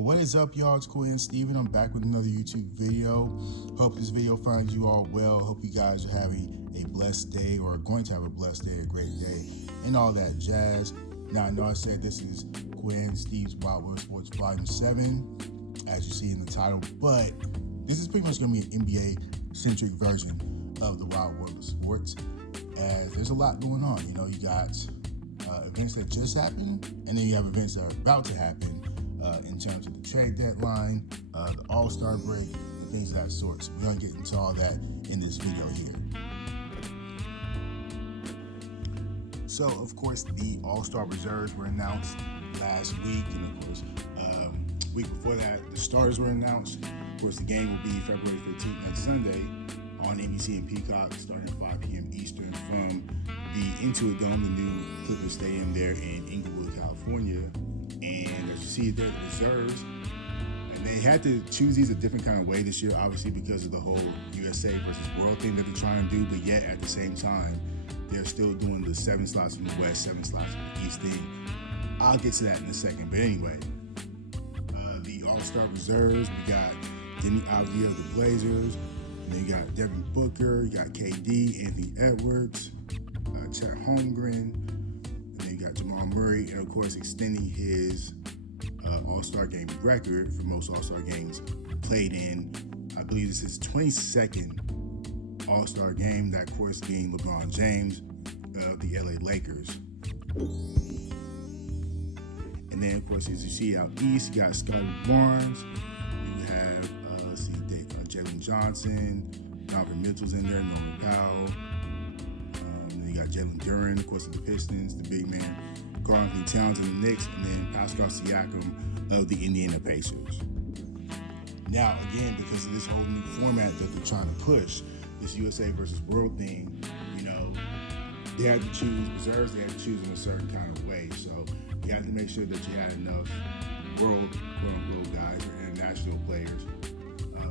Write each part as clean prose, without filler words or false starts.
But what is up, y'all? It's Quinn Steven. I'm back with another YouTube video. Hope this video finds you all well. Hope you guys are having a blessed day, or going to have a blessed day, a great day, and all that jazz. Now, I know I said this is Quinn Steve's Wild World Sports Volume 7, as you see in the title, but this is pretty much going to be an NBA-centric version of the Wild World of Sports, as there's a lot going on. You know, you got events that just happened, and then you have events that are about to happen in terms of the trade deadline, the All-Star break, and things of that sort. So we're going to get into all that in this video here. So, of course, the All-Star reserves were announced last week, and of course, week before that, the starters were announced. Of course, the game will be February 15th, next Sunday, on NBC and Peacock, starting at 5 p.m. Eastern from the Intuit Dome, the new Clippers Stadium there in Inglewood, California. And as you see, there's reserves. And they had to choose these a different kind of way this year, obviously, because of the whole USA versus world thing that they're trying to do. But yet, at the same time, they're still doing the 7 slots from the West, 7 slots from the East thing. I'll get to that in a second. But anyway, the All-Star reserves, we got Denny Avdija of the Blazers. And then you got Devin Booker, you got KD, Anthony Edwards, Chet Holmgren, and then you got Jamal Murray, and of course extending his All-Star game record for most All-Star games played in. I believe this is his 22nd All-Star game, that of course being LeBron James of the LA Lakers. And then of course, as you see out east, you got Scotty Barnes, you have Jalen Johnson, Donovan Mitchell's in there, Norman Powell. Then you got Jalen Duren, of course, of the Pistons, the big man, Karl-Anthony Towns of the Knicks, and then Pascal Siakam of the Indiana Pacers. Now, again, because of this whole new format that they're trying to push, this USA versus world thing, you know, they had to choose reserves, they had to choose in a certain kind of way. So you had to make sure that you had enough world, quote-unquote, guys or international players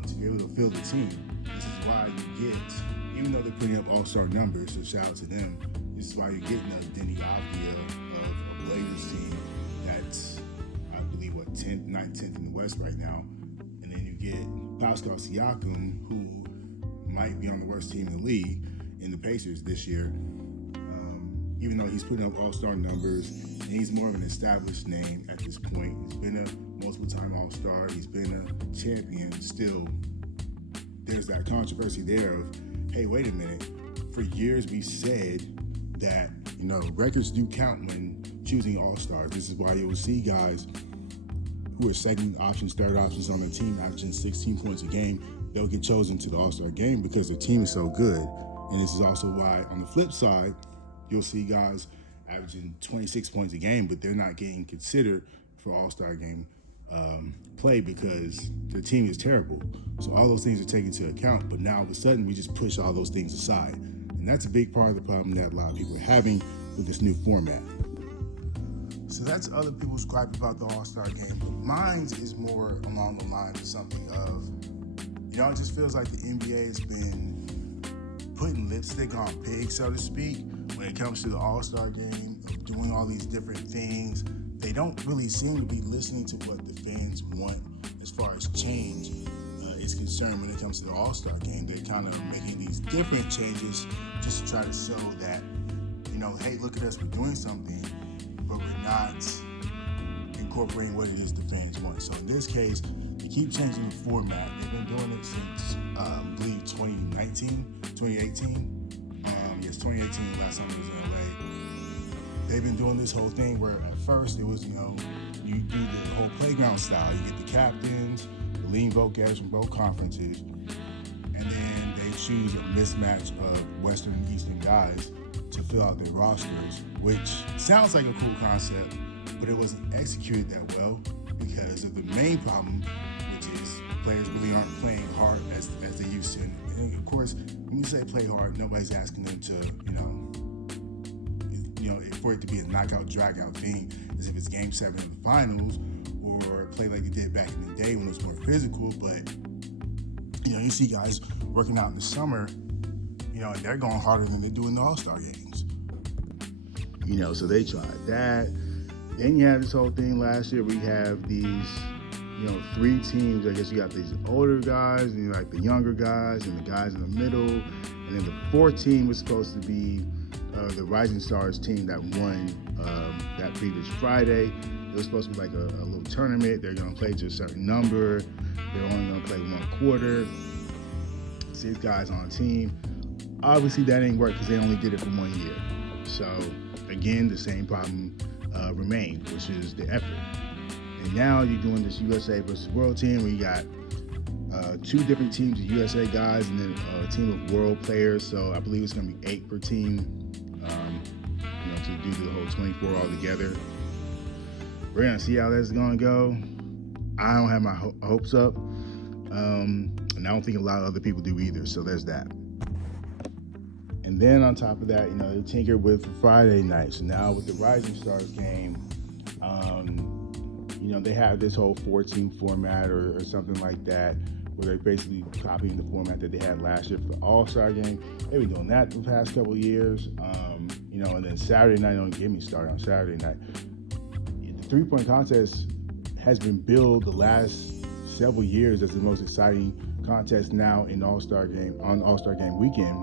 to be able to fill the team. This is why you get, even though they're putting up all-star numbers, so shout out to them, this is why you're getting a Denny Avdija of a Blazers team that's, I believe, 10th, 9th, 10th in the West right now. And then you get Pascal Siakam, who might be on the worst team in the league, in the Pacers this year. Even though he's putting up all-star numbers, and he's more of an established name at this point. He's been a multiple-time all-star. He's been a champion. Still, there's that controversy there of, hey, wait a minute. For years, we said that, you know, records do count when choosing all-stars. This is why you'll see guys who are second options, third options on the team averaging 16 points a game. They'll get chosen to the all-star game because their team is so good. And this is also why, on the flip side, you'll see guys averaging 26 points a game, but they're not getting considered for all-star game play because their team is terrible. So all those things are taken into account, but now all of a sudden we just push all those things aside. And that's a big part of the problem that a lot of people are having with this new format. So that's other people's gripe about the All-Star game, but mine is more along the lines of something of, you know, it just feels like the NBA has been putting lipstick on pigs, so to speak, when it comes to the All-Star game, of doing all these different things. They don't really seem to be listening to what the fans want as far as change is concerned when it comes to the All-Star game. They're kind of making these different changes just to try to show that, you know, hey, look at us, we're doing something, but we're not incorporating what it is the fans want. So in this case, they keep changing the format. They've been doing it since, I believe, 2018. Yes, 2018, last time it was in LA. They've been doing this whole thing where at first it was, you know, you do the whole playground style. You get the captains, the leading vote getters from both conferences, and then they choose a mismatch of Western and Eastern guys to fill out their rosters, which sounds like a cool concept, but it wasn't executed that well because of the main problem, which is players really aren't playing hard as they used to. And of course, when you say play hard, nobody's asking them to, you know, for it to be a knockout, drag-out thing, as if it's Game 7 of the finals, or play like they did back in the day when it was more physical. But, you know, you see guys working out in the summer, you know, and they're going harder than they do in the All-Star games. You know, so they tried that. Then you have this whole thing last year where you have these three teams. I guess you got these older guys, and like the younger guys, and the guys in the middle, and then the fourth team was supposed to be the Rising Stars team that won that previous Friday. It was supposed to be like a little tournament. They're going to play to a certain number. They're only going to play one quarter. 6 guys on a team. Obviously, that ain't work because they only did it for 1 year. So, again, the same problem remained, which is the effort. And now you're doing this USA versus World team where you got 2 different teams of USA guys and then a team of World players. So I believe it's going to be 8 per team, to do the whole 24 all together. We're going to see how that's going to go. I don't have my hopes up. And I don't think a lot of other people do either. So there's that. And then on top of that, they tinkered with Friday night. So now with the Rising Stars game, they have this whole 4-team format or something like that, where they're basically copying the format that they had last year for the All-Star game. They've been doing that the past couple of years. And then Saturday night, don't get me started on Saturday night. The three-point contest has been billed the last several years as the most exciting contest now in All-Star game on All-Star game weekend.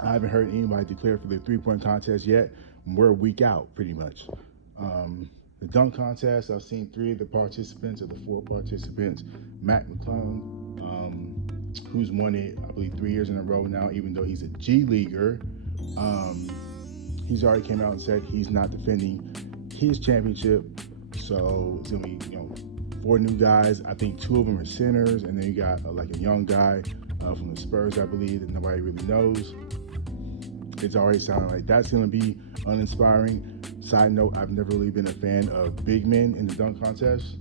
I haven't heard anybody declare for the three-point contest yet. We're a week out, pretty much. The dunk contest, I've seen 3 of the participants, of the 4 participants. Mac McClung, who's won it, I believe, 3 years in a row now, even though he's a G Leaguer. He's already came out and said he's not defending his championship. So it's going to be, 4 new guys. I think 2 of them are centers, and then you got like a young guy from the Spurs, I believe, that nobody really knows. It's already sounding like that's going to be uninspiring. Side note, I've never really been a fan of big men in the dunk contest.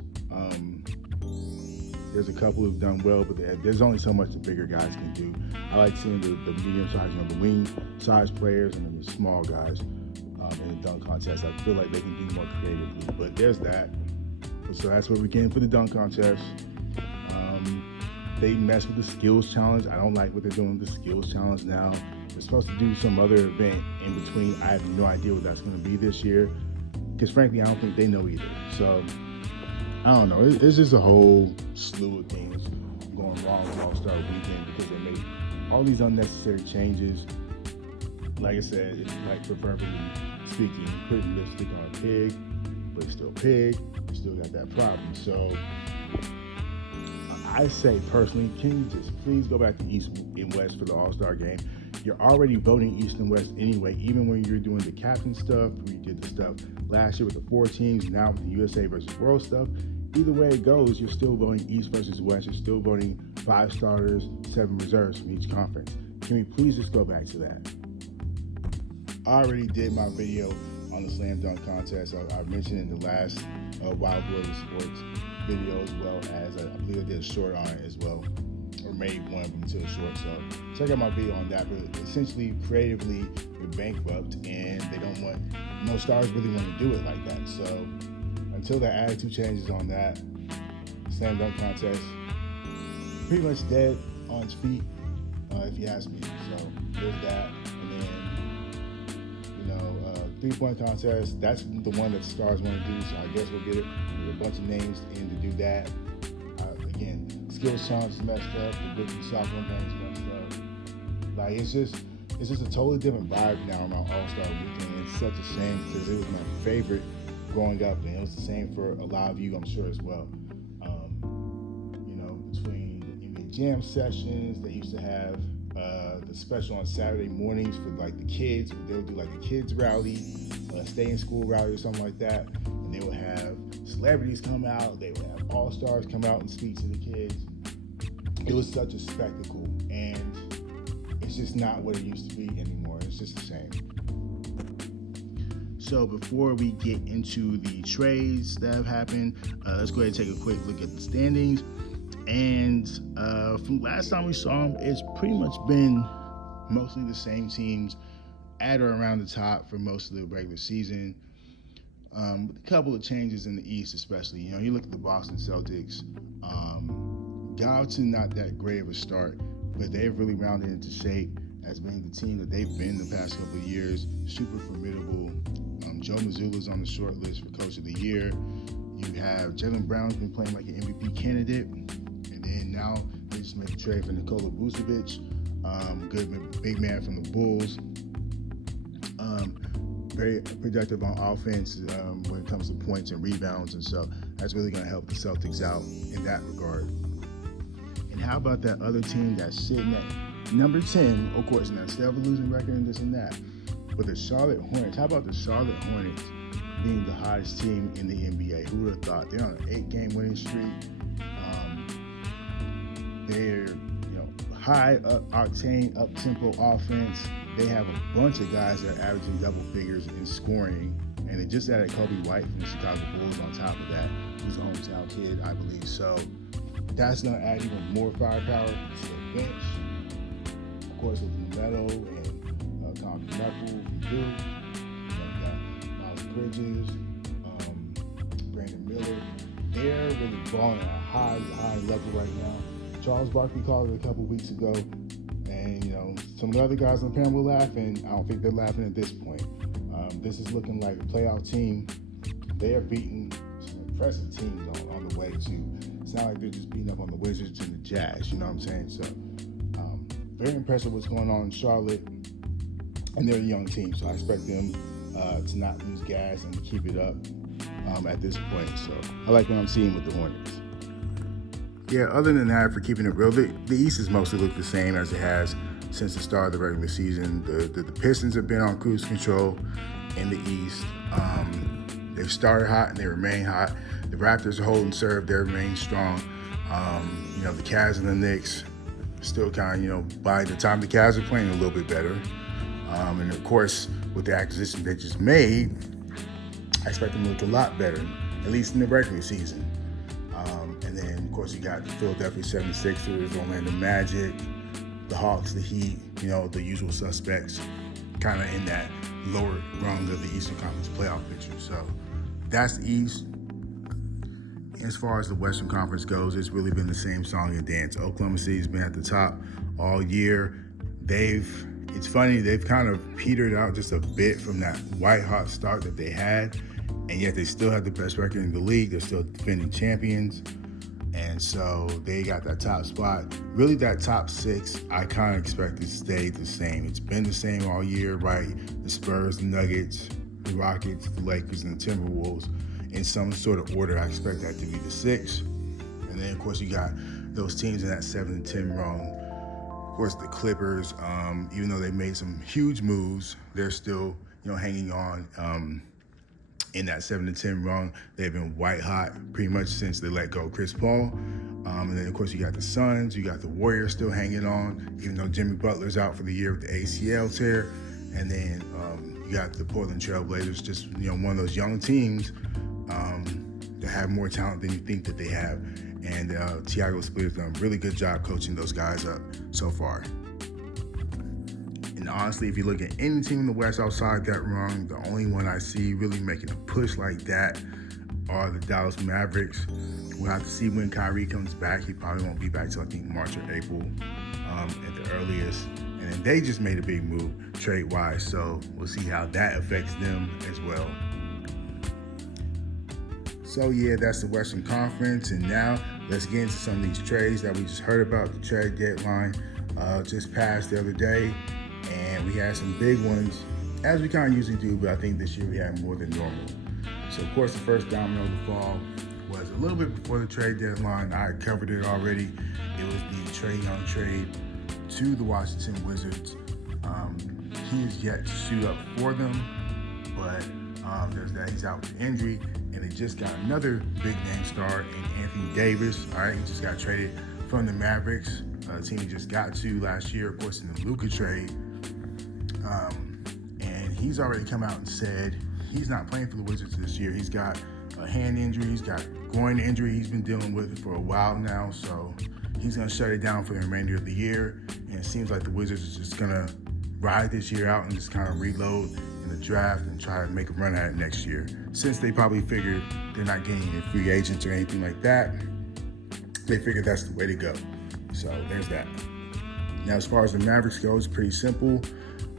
There's a couple who've done well, but there's only so much the bigger guys can do. I like seeing the medium-sized, the wing-sized players and then the small guys in the dunk contest. I feel like they can do more creatively, but there's that. So that's what we're getting for the dunk contest. They mess with the skills challenge. I don't like what they're doing with the skills challenge now. They're supposed to do some other event in between. I have no idea what that's going to be this year, because frankly, I don't think they know either. So I don't know. It's just a whole slew of things going wrong with All-Star Weekend because they made all these unnecessary changes. Like I said, it's like proverbially speaking, putting lipstick on a pig, but it's still pig. You still got that problem. So I say personally, can you just please go back to East and West for the All-Star game? You're already voting East and West anyway, even when you're doing the captain stuff, we did the stuff last year with the 4 teams, now with the USA versus World stuff. Either way it goes, you're still voting East versus West. You're still voting 5 starters, 7 reserves from each conference. Can we please just go back to that? I already did my video on the slam dunk contest. I mentioned in the last Wild Boy Sports video, as well as I believe I did a short on it as well, or made one into a short. So check out my video on that. But essentially, creatively, they're bankrupt, and they don't want, no stars really want to do it like that. So until the attitude changes on that, slam dunk contest pretty much dead on its feet, if you ask me. So there's that. And then 3-point contest, that's the one that the stars want to do, so I guess we'll get it. There's a bunch of names in to do that. Again, skills challenge is messed up, the Grizzlies sophomore game is messed up. Like, it's just a totally different vibe now around All-Star Weekend. It's such a shame because it was my favorite growing up, and it was the same for a lot of you, I'm sure, as well. Between the NBA Jam sessions, they used to have the special on Saturday mornings for like the kids. They would do like a kids rally, stay in school rally or something like that. And they would have celebrities come out. They would have all-stars come out and speak to the kids. It was such a spectacle, and it's just not what it used to be anymore. It's just a shame. So before we get into the trades that have happened, let's go ahead and take a quick look at the standings. And from last time we saw them, it's pretty much been mostly the same teams at or around the top for most of the regular season. With a couple of changes in the East, especially. You look at the Boston Celtics. Got out to not that great of a start, but they've really rounded into shape as being the team that they've been the past couple of years. Super formidable. Joe Mazzulla's on the short list for Coach of the Year. You have Jaylen Brown's been playing like an MVP candidate, and then now they just made a trade for Nikola Vucevic, good big man from the Bulls. Very productive on offense when it comes to points and rebounds, and so that's really going to help the Celtics out in that regard. And how about that other team that's sitting at number 10? Of course, now still have a losing record and this and that, but the Charlotte Hornets. How about the Charlotte Hornets being the hottest team in the NBA? Who would have thought? They're on an 8-game winning streak. They're high octane, up tempo offense. They have a bunch of guys that are averaging double figures in scoring, and they just added Kobe White from the Chicago Bulls on top of that, who's a hometown kid, I believe. So that's going to add even more firepower to the bench. Of course, with LaMelo and Tom Knuckle from Duke. You got Miles Bridges, Brandon Miller. They're really balling at a high level right now. Charles Barkley called it a couple weeks ago, and some of the other guys on the panel were laughing. I don't think they're laughing at this point. This is looking like a playoff team. They are beating some impressive teams on the way too. It's not like they're just beating up on the Wizards and the Jazz. You know what I'm saying? So very impressive what's going on in Charlotte, and they're a young team, so I expect them to not lose gas and to keep it up at this point. So I like what I'm seeing with the Hornets. Yeah, other than that, for keeping it real, the East has mostly looked the same as it has since the start of the regular season. The Pistons have been on cruise control in the East. They've started hot and they remain hot. The Raptors are holding serve. They remain strong. The Cavs and the Knicks still kind of, by the time the Cavs are playing a little bit better. And of course, with the acquisition they just made, I expect them to look a lot better, at least in the regular season. And then, of course, you got the Philadelphia 76ers, Orlando Magic, the Hawks, the Heat, the usual suspects, kind of in that lower rung of the Eastern Conference playoff picture. So that's the East. As far as the Western Conference goes, it's really been the same song and dance. Oklahoma City's been at the top all year. It's funny, they've kind of petered out just a bit from that white-hot start that they had, and yet they still have the best record in the league. They're still defending champions. And so they got that top spot. Really, that top 6, I kind of expect to stay the same. It's been the same all year, right? The Spurs, the Nuggets, the Rockets, the Lakers, and the Timberwolves. In some sort of order, I expect that to be the 6. And then, of course, you got those teams in that 7-10 run. Of course, the Clippers, even though they made some huge moves, they're still, hanging on. In that 7-10 run, they've been white hot pretty much since they let go of Chris Paul. And then, of course, you got the Suns, you got the Warriors still hanging on, even though Jimmy Butler's out for the year with the ACL tear. And then you got the Portland Trail Blazers, just one of those young teams that have more talent than you think that they have. And Thiago Splitter's done a really good job coaching those guys up so far. And honestly, if you look at any team in the West outside that run, the only one I see really making a push like that are the Dallas Mavericks. We'll have to see when Kyrie comes back. He probably won't be back till I think March or April at the earliest. And then they just made a big move trade-wise, so we'll see how that affects them as well. So yeah, that's the Western Conference, and now let's get into some of these trades that we just heard about. The trade deadline just passed the other day, and we had some big ones, as we kind of usually do, but I think this year we had more than normal. So of course, the first domino to fall was a little bit before the trade deadline. I covered it already. It was the Trae Young trade to the Washington Wizards. He is yet to suit up for them, but there's that. He's out with injury, and they just got another big name star in Anthony Davis. All right, he just got traded from the Mavericks, a team he just got to last year, of course, in the Luka trade. And he's already come out and said he's not playing for the Wizards this year. He's got a hand injury. He's got groin injury he's been dealing with for a while now, so he's going to shut it down for the remainder of the year. And it seems like the Wizards are just going to ride this year out and just kind of reload in the draft and try to make a run at it next year. Since they probably figured they're not getting any free agents or anything like that, they figured that's the way to go. So there's that. Now, as far as the Mavericks go, it's pretty simple.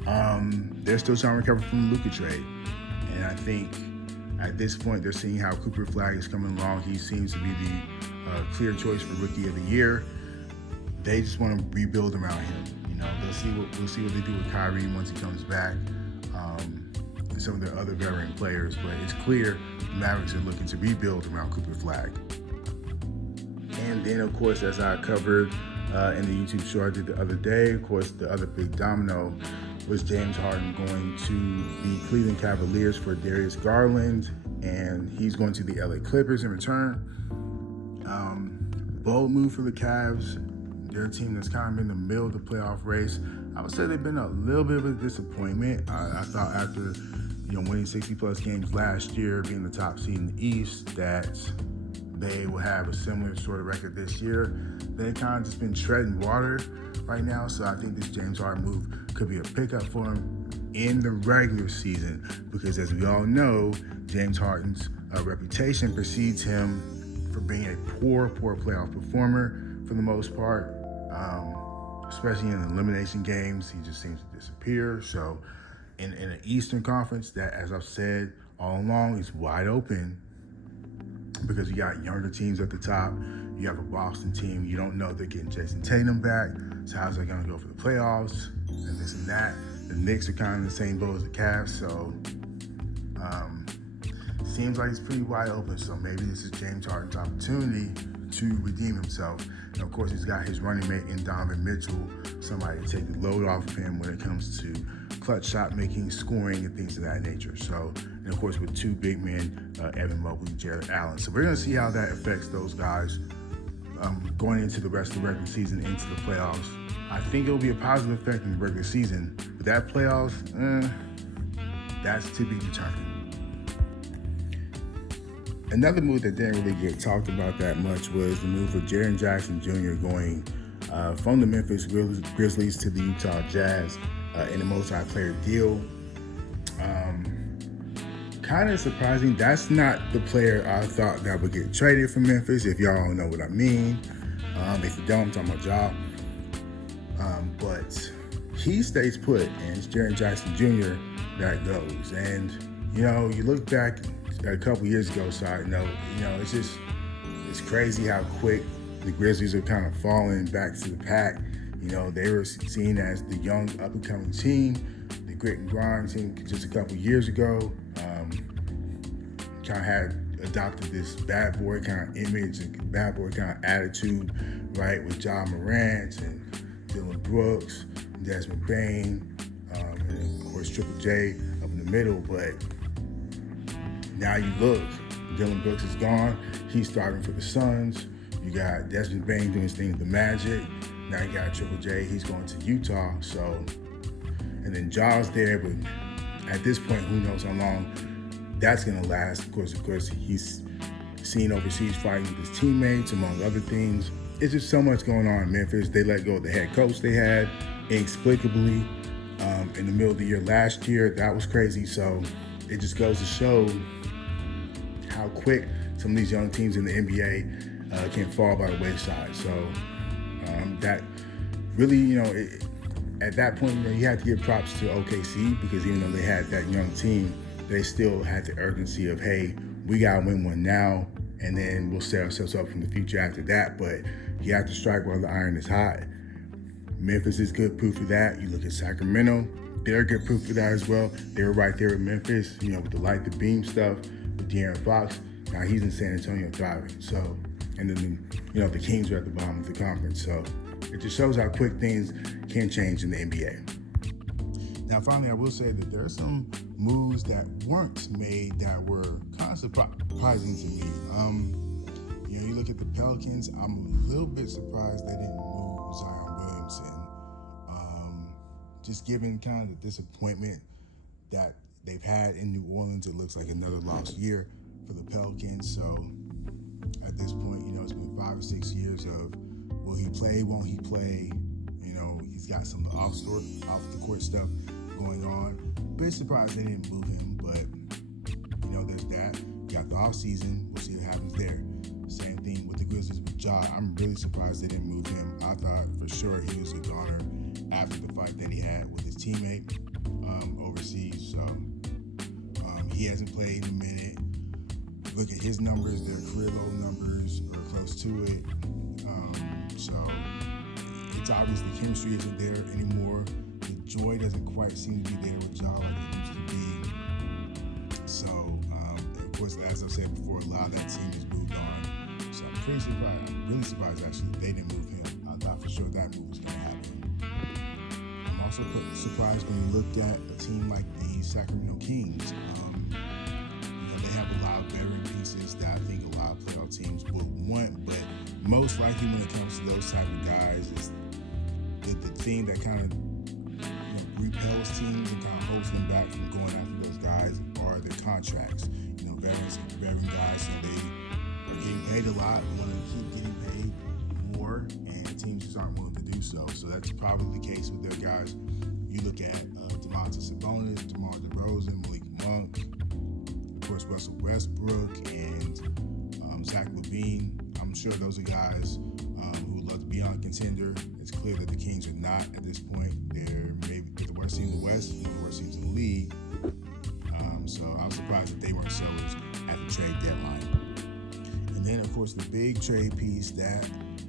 They're still trying to recover from the Luka trade. And I think At this point, they're seeing how Cooper Flag is coming along. He seems to be the clear choice for Rookie of the Year. They just want to rebuild around him. We'll see what they do with Kyrie once he comes back, and some of their other veteran players. But it's clear the Mavericks are looking to rebuild around Cooper Flag. And then, of course, as I covered in the YouTube show I did the other day, of course, the other big domino was James Harden going to the Cleveland Cavaliers for Darius Garland, and he's going to the LA Clippers in return. Bold move for the Cavs. They're a team that's kind of in the middle of the playoff race. I would say they've been a little bit of a disappointment. I thought after winning 60-plus games last year, being the top seed in the East, that they will have a similar sort of record this year. They've kind of just been treading water right now, so I think this James Harden move could be a pickup for him in the regular season, because as we all know, James Harden's reputation precedes him for being a poor playoff performer for the most part, especially in elimination games. He just seems to disappear. So in an Eastern Conference that, as I've said all along, is wide open, because you got younger teams at the top. You have a Boston team. You don't know they're getting Jason Tatum back. So how's that going to go for the playoffs and this and that? The Knicks are kind of in the same boat as the Cavs. So seems like it's pretty wide open. So maybe this is James Harden's opportunity to redeem himself. And of course, he's got his running mate in Donovan Mitchell, somebody to take the load off of him when it comes to clutch shot making, scoring, and things of that nature. So, and of course, with two big men, Evan Mobley, Jared Allen. So we're going to see how that affects those guys going into the rest of the regular season, into the playoffs. I think it'll be a positive effect in the regular season, but that playoffs, that's to be determined. Another move that didn't really get talked about that much was the move for Jaren Jackson Jr. going from the Memphis Grizzlies to the Utah Jazz in a multi-player deal. Kind of surprising. That's not the player I thought that would get traded from Memphis, if y'all don't know what I mean. If you don't, I'm talking about y'all. But he stays put, and it's Jaren Jackson Jr. that goes. And, you look back a couple years ago, side note, it's crazy how quick the Grizzlies are kind of falling back to the pack. They were seen as the young up-and-coming team, the grit and grind team just a couple years ago. Kind of had adopted this bad boy kind of image and bad boy kind of attitude, right, with Ja Morant and Dillon Brooks, Desmond Bane, and of course Triple J up in the middle. But now you look, Dillon Brooks is gone. He's starting for the Suns. You got Desmond Bane doing his thing with the Magic. Now you got Triple J. He's going to Utah. So, and then Ja's there, but at this point, who knows how long that's going to last. Of course, he's seen overseas fighting with his teammates, among other things. It's just so much going on in Memphis. They let go of the head coach they had inexplicably in the middle of the year last year. That was crazy. So it just goes to show how quick some of these young teams in the NBA can fall by the wayside. So that really, at that point, you had to give props to OKC, because even though they had that young team, they still had the urgency of, hey, we got to win one now, and then we'll set ourselves up for the future after that. But you have to strike while the iron is hot. Memphis is good proof of that. You look at Sacramento, they're good proof of that as well. They were right there with Memphis, with the light the beam stuff with De'Aaron Fox. Now he's in San Antonio thriving. So, and then, the Kings are at the bottom of the conference. So it just shows how quick things can change in the NBA. Now, finally, I will say that there are some moves that weren't made that were kind of surprising to me. You look at the Pelicans, I'm a little bit surprised they didn't move Zion Williamson. Just given kind of the disappointment that they've had in New Orleans, it looks like another lost year for the Pelicans. So at this point, it's been 5 or 6 years of, will he play, won't he play? He's got some off the court stuff going on. Bit surprised they didn't move him, but there's that. Got the off season. We'll see what happens there. Same thing with the Grizzlies with Ja. I'm really surprised they didn't move him. I thought for sure he was a goner after the fight that he had with his teammate overseas. So he hasn't played in a minute. look at his numbers, their career low numbers are close to it. So it's obvious the chemistry isn't there anymore. The joy doesn't quite seem to be there with Ja like it used to be. So, of course, as I've said before, a lot of that team has moved on. So I'm pretty surprised. I'm really surprised, actually, they didn't move him. I thought for sure that move was going to happen. I'm also surprised when you looked at a team like the Sacramento Kings. They have a lot of veteran pieces that I think a lot of playoff teams would want, but most likely when it comes to those type of guys, is the thing that kind of repels teams and kind of holds them back from going after those guys are their contracts. Veteran guys, and they are getting paid a lot, want to keep getting paid more, and teams just aren't willing to do so. So that's probably the case with their guys. You look at Domantas Sabonis, DeMar DeRozan, Malik Monk, of course Russell Westbrook, and Zach LaVine. I'm sure those are guys who would love to be on a contender. It's clear that the Kings are not at this point. They're maybe the worst team in the West, one of the worst teams in the league. So I was surprised that they weren't sellers at the trade deadline. And then, of course, the big trade piece that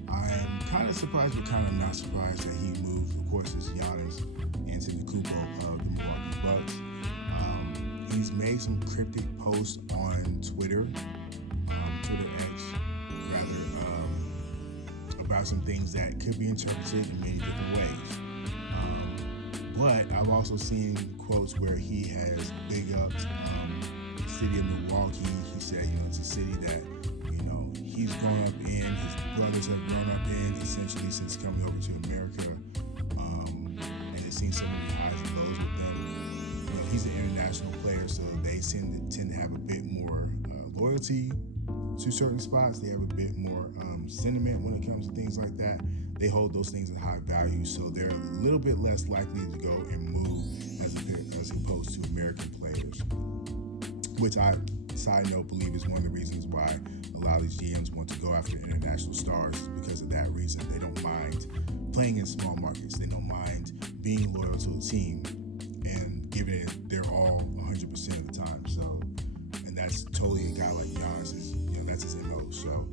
I'm kind of surprised but kind of not surprised that he moved, of course, is Giannis Antetokounmpo of the Milwaukee Bucks. He's made some cryptic posts on Twitter X, rather, about some things that could be interpreted in many different ways. But I've also seen quotes where he has big upped the city of Milwaukee. He said, it's a city that, he's grown up in, his brothers have grown up in, essentially since coming over to America. And they've seen so many highs and lows with them. He's an international player, so they tend to have a bit more loyalty to certain spots. They have a bit more sentiment when it comes to things like that. They hold those things in high value, so they're a little bit less likely to go and move as opposed to American players, which I, side note, believe is one of the reasons why a lot of these GMs want to go after international stars, because of that reason. They don't mind playing in small markets. They don't mind being loyal to a team and giving it their all 100% of the time. So, and that's totally a guy like Giannis is, that's his MO. So,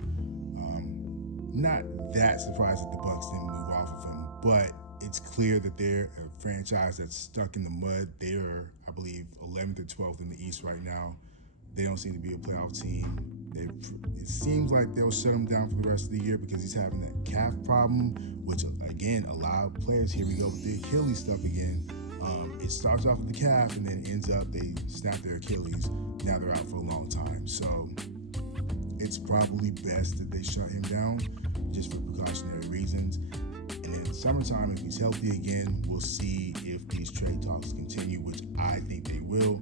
not that surprised that the Bucks didn't move off of him, but it's clear that they're a franchise that's stuck in the mud. They are, I believe, 11th or 12th in the East right now. They don't seem to be a playoff team. It seems like they'll shut him down for the rest of the year because he's having that calf problem, which, again, a lot of players, here we go with the Achilles stuff again. It starts off with the calf and then ends up they snap their Achilles. Now they're out for a long time. So it's probably best that they shut him down just for precautionary reasons. And then in the summertime, if he's healthy again, we'll see if these trade talks continue, which I think they will.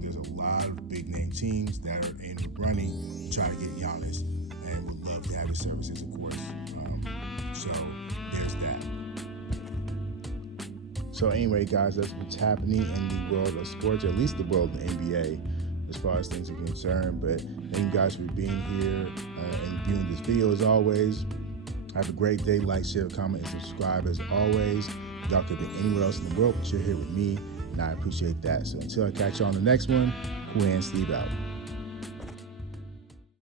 There's a lot of big-name teams that are in the running to try to get Giannis and would love to have his services, of course. So there's that. So anyway, guys, that's what's happening in the world of sports, or at least the world of the NBA, as far as things are concerned. But thank you guys for being here and viewing this video as always. Have a great day. Like, share, comment, and subscribe as always. Y'all could be anywhere else in the world, but you're here with me, and I appreciate that. So until I catch you on the next one, Cool Hand Steve out.